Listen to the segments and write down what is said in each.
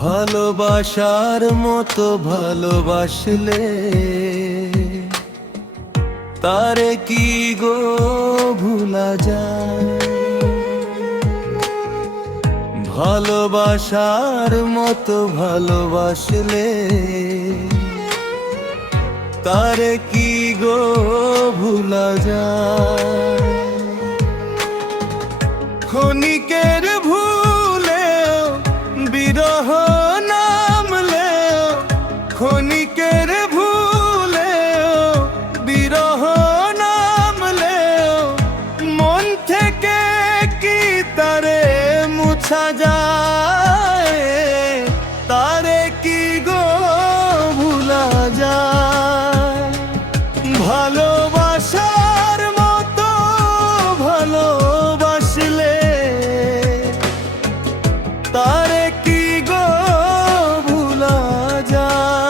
ভালোবাসার মতো ভালোবাসলে তারে কি গো ভুলা যায়। ভালোবাসার মতো ভালোবাসলে তারে কি গো ভুলা যায়। ক্ষণিকের ভুলেও বিরহ নামলেও, ক্ষণিকের ভুলেও বিরহ নামলেও মন থেকে কি তারে মুছা যায়। তারে কি গো ভুলা যায়। ভালোবাসার মতো ভালোবাসলে তারে কি গো ভুলা যায়।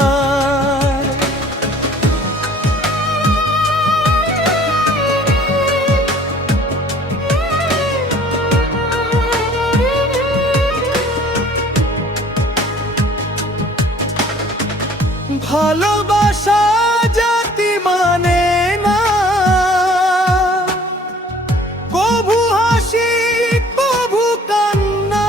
ভালোবাসা জাতি মানে না, কভু হাসি কভু কান্না।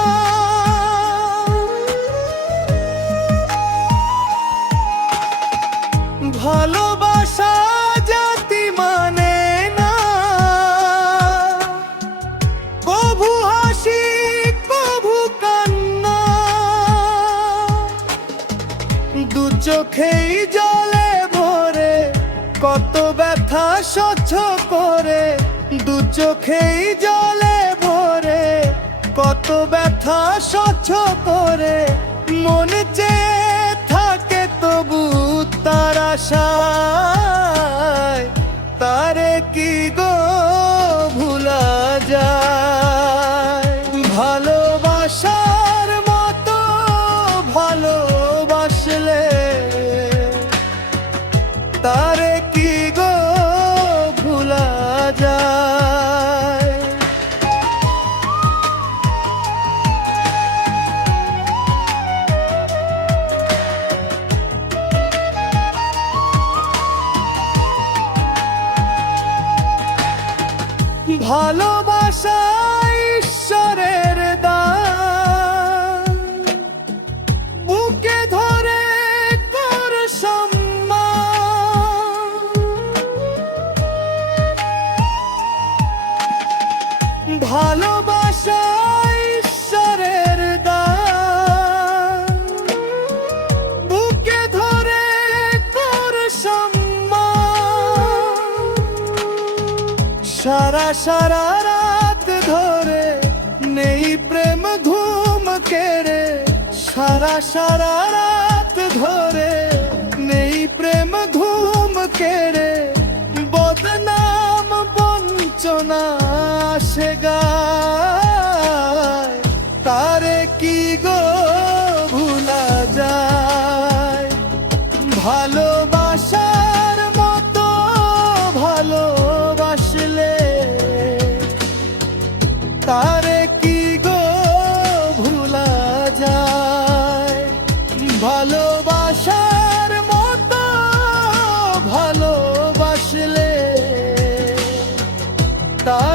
ভালোবাসা জাতি মানে না, কভু হাসি কভু কান্না। দু চোখেই জলে ভরে কত ব্যথা সহ্য করে। দু চোখেই জলে ভরে কত ব্যথা সহ্য করে। মন চেয়ে থাকে তবু তার আশায় তারে কি গো ভুলা যায়। ভালোবাসার মতো ভালোবাসলে তারে কি গো ভুলা যায়। ভালোবাসা ঈশ্বরের দান, বুকে ধরে কর সম্মান। ভালোবাসা ঈশ্বরের দান, বুকে ধরে কর সম্মান। সারা সারা রাত ধরে নেই প্রেম ঘুম কেড়ে। সারা সারা রাত ধরে নেই প্রেম ঘুম কেড়ে। বদনাম বঞ্চনা সে গায় তারে কি গো ভুলা যায়। ভালোবাসার মতো ভালোবাসলে তারে কি গো ভুলা যায়। ভালোবাসার মতো ভালোবাসলে তারে